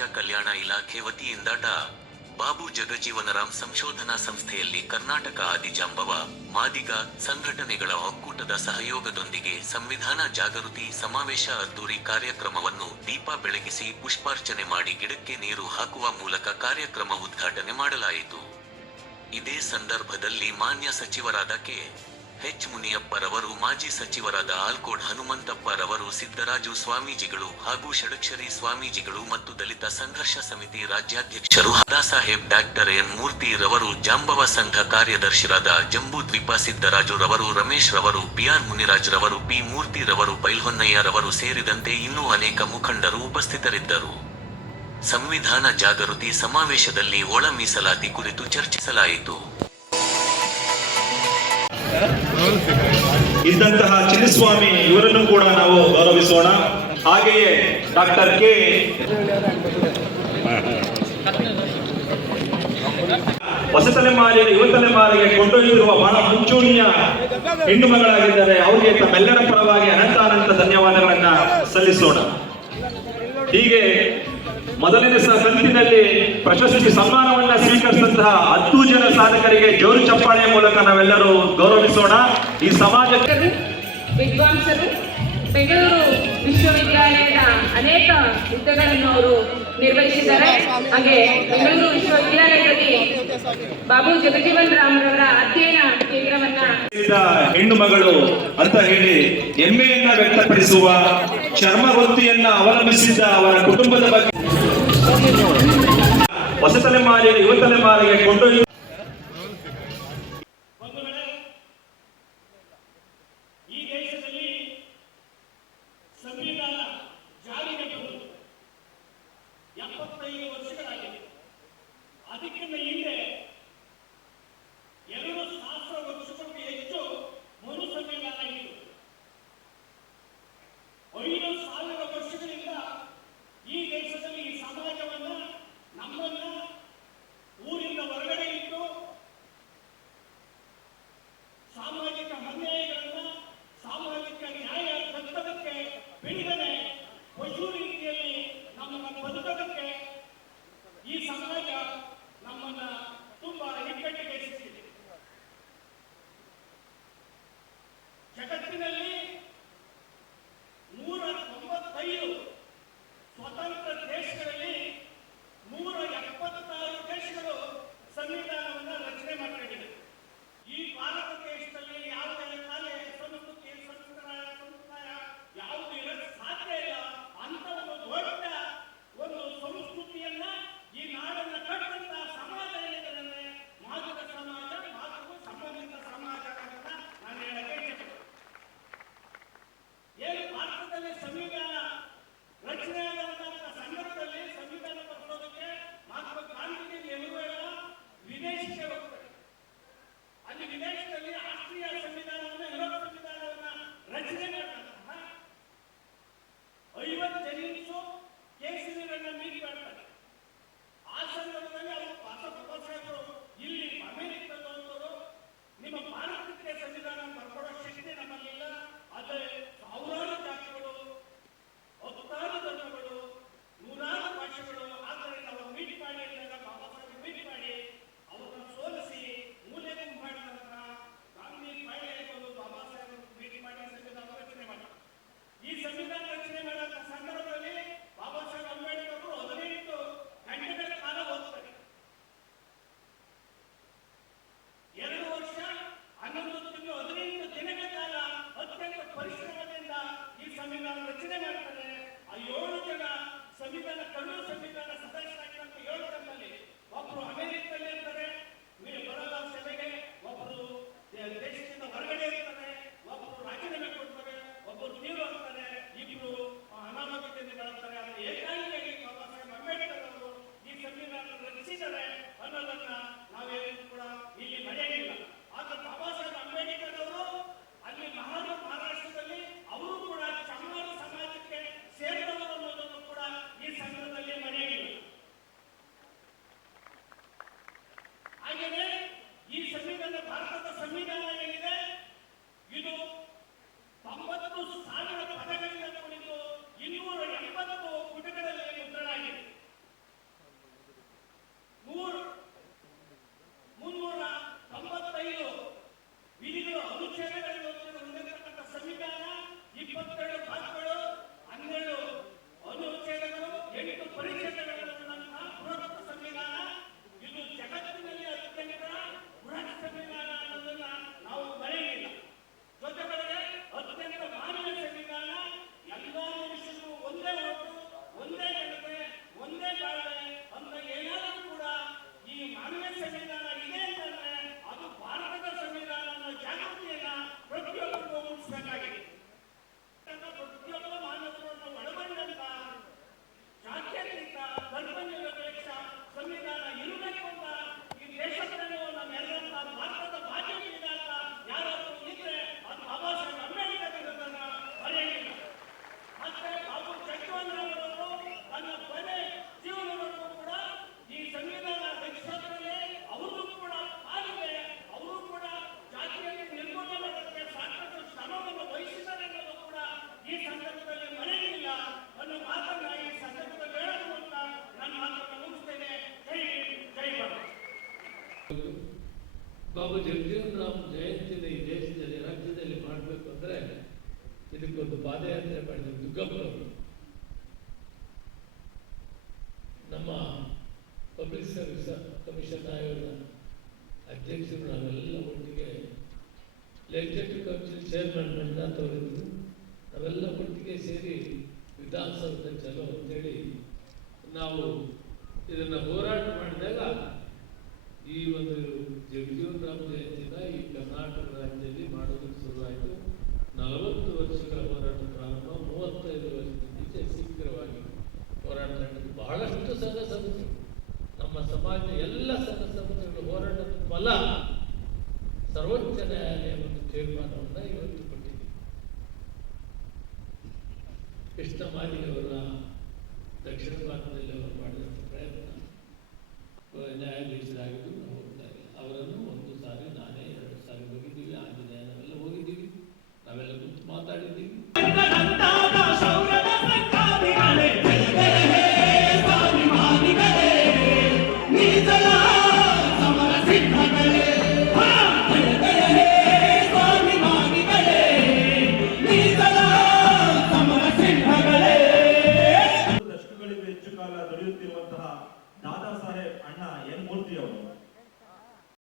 ಸಮಾಜ ಕಲ್ಯಾಣ ಇಲಾಖೆ ವತಿಯಿಂದ ಡಾ. ಬಾಬು ಜಗಜೀವನರಾಮ್ ಸಂಶೋಧನಾ ಸಂಸ್ಥೆಯಲ್ಲಿ ಕರ್ನಾಟಕ ಆದಿಜಾಂಬವ ಮಾದಿಗ ಸಂಘಟನೆಗಳ ಒಕ್ಕೂಟದ ಸಹಯೋಗದೊಂದಿಗೆ ಸಂವಿಧಾನ ಜಾಗೃತಿ ಸಮಾವೇಶ ಅದ್ದೂರಿ ಕಾರ್ಯಕ್ರಮವನ್ನು ದೀಪ ಬೆಳಗಿಸಿ ಪುಷ್ಪಾರ್ಚನೆ ಮಾಡಿ ಗಿಡಕ್ಕೆ ನೀರು ಹಾಕುವ ಮೂಲಕ ಕಾರ್ಯಕ್ರಮ ಉದ್ಘಾಟನೆ ಮಾಡಲಾಯಿತು. ಇದೇ ಸಂದರ್ಭದಲ್ಲಿ ಮಾನ್ಯ ಸಚಿವರಾದ ಕೆ. ಎಚ್ ಮುನಿಯಪ್ಪರವರು ಮಾಜಿ ಸಚಿವರಾದ ಆಲ್ಕೋಡ್ ಹನುಮಂತಪ್ಪರವರು, ಸಿದ್ದರಾಜು ಸ್ವಾಮೀಜಿಗಳು ಹಾಗೂ ಷಡಕ್ಷರಿ ಸ್ವಾಮೀಜಿಗಳು ಮತ್ತು ದಲಿತ ಸಂಘರ್ಷ ಸಮಿತಿ ರಾಜ್ಯಾಧ್ಯಕ್ಷರು ಹದಾಸಾಹೇಬ್ ಡಾಕ್ಟರ್ ಎನ್. ಮೂರ್ತಿ ರವರು ಜಾಂಬವ ಸಂಘ ಕಾರ್ಯದರ್ಶಿರಾದ ಜಂಬೂ ದ್ವೀಪ ಸಿದ್ದರಾಜು ರವರು ರಮೇಶ್ ರವರು ಪಿಆರ್ ಮುನಿರಾಜ್ ರವರು ಪಿ. ಮೂರ್ತಿ ರವರು ಬೈಲ್ಹೊನ್ನಯ್ಯ ರವರು ಸೇರಿದಂತೆ ಇನ್ನೂ ಅನೇಕ ಮುಖಂಡರು ಉಪಸ್ಥಿತರಿದ್ದರು. ಸಂವಿಧಾನ ಜಾಗೃತಿ ಸಮಾವೇಶದಲ್ಲಿ ಒಳ ಮೀಸಲಾತಿ ಕುರಿತು ಚರ್ಚಿಸಲಾಯಿತು. ಇದ್ದಂತಹ ಚಿನ್ನಸ್ವಾಮಿ, ಇವರನ್ನು ಕೂಡ ನಾವು ಗೌರವಿಸೋಣ. ಹಾಗೆಯೇ ಡಾಕ್ಟರ್ ಕೆ. ಹೊಸ ತಲೆಮಾರಿನ ಯುವ ತಲೆಮಾರಿಗೆ ಕೊಂಡೊಯ್ದಿರುವ ಬಹಳ ಮುಂಚೂಣಿಯ ಹೆಣ್ಣು ಮಗಳಾಗಿದ್ದಾರೆ. ಅವರಿಗೆ ತಮ್ಮೆಲ್ಲರ ಪರವಾಗಿ ಅನಂತ ಅನಂತ ಧನ್ಯವಾದಗಳನ್ನ ಸಲ್ಲಿಸೋಣ. ಹೀಗೆ ಮೊದಲನೇ ಸಹ ಕಂತಿನಲ್ಲಿ ಪ್ರಶಸ್ತಿ ಸನ್ಮಾನವನ್ನ ಸ್ವೀಕರಿಸಿದಂತಹ ಹತ್ತು ಜನ ಸಾಧಕರಿಗೆ ಜೋರು ಚಪ್ಪಾಳೆಯ ಮೂಲಕ ನಾವೆಲ್ಲರೂ ಗೌರವಿಸೋಣ. ಈ ಸಮಾಜಕ್ಕೆ ವಿದ್ವಾಂಸರು ಬೆಂಗಳೂರು ವಿಶ್ವವಿದ್ಯಾಲಯದ ಅನೇಕ ಹುದ್ದೆಗಳನ್ನು ಅವರು ನಿರ್ವಹಿಸಿದ್ದಾರೆ. ಹಾಗೆ ಬೆಂಗಳೂರು ವಿಶ್ವವಿದ್ಯಾಲಯದಲ್ಲಿ ಬಾಬು ಜಗಜೀವನ್ ರಾಮ್ರವರ ಅಧ್ಯಯನ ಕೇಂದ್ರವನ್ನ ಹೆಣ್ಣು ಮಗಳು ಅಂತ ಹೇಳಿ ಹೆಮ್ಮೆಯನ್ನ ವ್ಯಕ್ತಪಡಿಸುವ ಚರ್ಮ ವೃತ್ತಿಯನ್ನ ಅವಲಂಬಿಸಿದ್ದ ಅವರ ಕುಟುಂಬದ ಬಗ್ಗೆ ಹೊಸ ತಲೆಮಾರಿನ ಯುವ ತಲೆಮಾರಿಗೆ ಕೊಂಡೊಯ್ಯುವ ಬಾಬು ಜಗಜೀವನ್ ರಾಮ್ ಜಯಂತಿನ ಈ ದೇಶದಲ್ಲಿ, ರಾಜ್ಯದಲ್ಲಿ ಮಾಡಬೇಕು ಅಂದರೆ ಇದಕ್ಕೊಂದು ಪಾದಯಾತ್ರೆ ಮಾಡಿದ ದುಗ್ಗಪ್ಪನವರು. ನಮ್ಮ ಪಬ್ಲಿಕ್ ಸರ್ವಿಸ್ ಕಮಿಷನ್ ಆಯೋಗದ ಅಧ್ಯಕ್ಷರು ನಾವೆಲ್ಲ ಒಟ್ಟಿಗೆ ಲೆಜಿಸ್ಲೇಟಿವ್ ಕೌನ್ಸಿಲ್ ಚೇರ್ಮನ್ ಅವರಿದ್ದರು. ನಾವೆಲ್ಲ ಒಟ್ಟಿಗೆ ಸೇರಿ ವಿಧಾನಸೌಧ ಚಲೋ ಅಂತೇಳಿ ನಾವು ಇದನ್ನು ಹೋರಾಟ ಮಾಡಿದಾಗ ಈ ಒಂದು ಜಗಜೀವನ್ ರಾಮ್ ಜಯಂತಿನ ಈ ಕರ್ನಾಟಕ ರಾಜ್ಯದಲ್ಲಿ ಮಾಡೋದಕ್ಕೆ ಶುರುವಾಯಿತು ನಲವತ್ತು ವರ್ಷಗಳ ಹೋರಾಟ ಪ್ರಾರಂಭ ಮೂವತ್ತೈದು ವರ್ಷದಿಂದ ಶೀಘ್ರವಾಗಿ ಹೋರಾಟ ನಡೆದು ಬಹಳಷ್ಟು ಸಂಘ ಸಂಸ್ಥೆಗಳು ನಮ್ಮ ಸಮಾಜ ಎಲ್ಲ ಸಂಘ ಸಂಸ್ಥೆಗಳ ಸರ್ವೋಚ್ಚ ನ್ಯಾಯಾಲಯ ಒಂದು ತೀರ್ಮಾನವನ್ನು ಇವತ್ತು ಕೊಟ್ಟಿದೆ ಕೃಷ್ಣ ಅವರ ದಕ್ಷಿಣ ಭಾರತದಲ್ಲಿ ಅವರು ಮಾಡಿದಂಥ ಪ್ರಯತ್ನ ನ್ಯಾಯಾಧೀಶರಾಗಿದ್ದು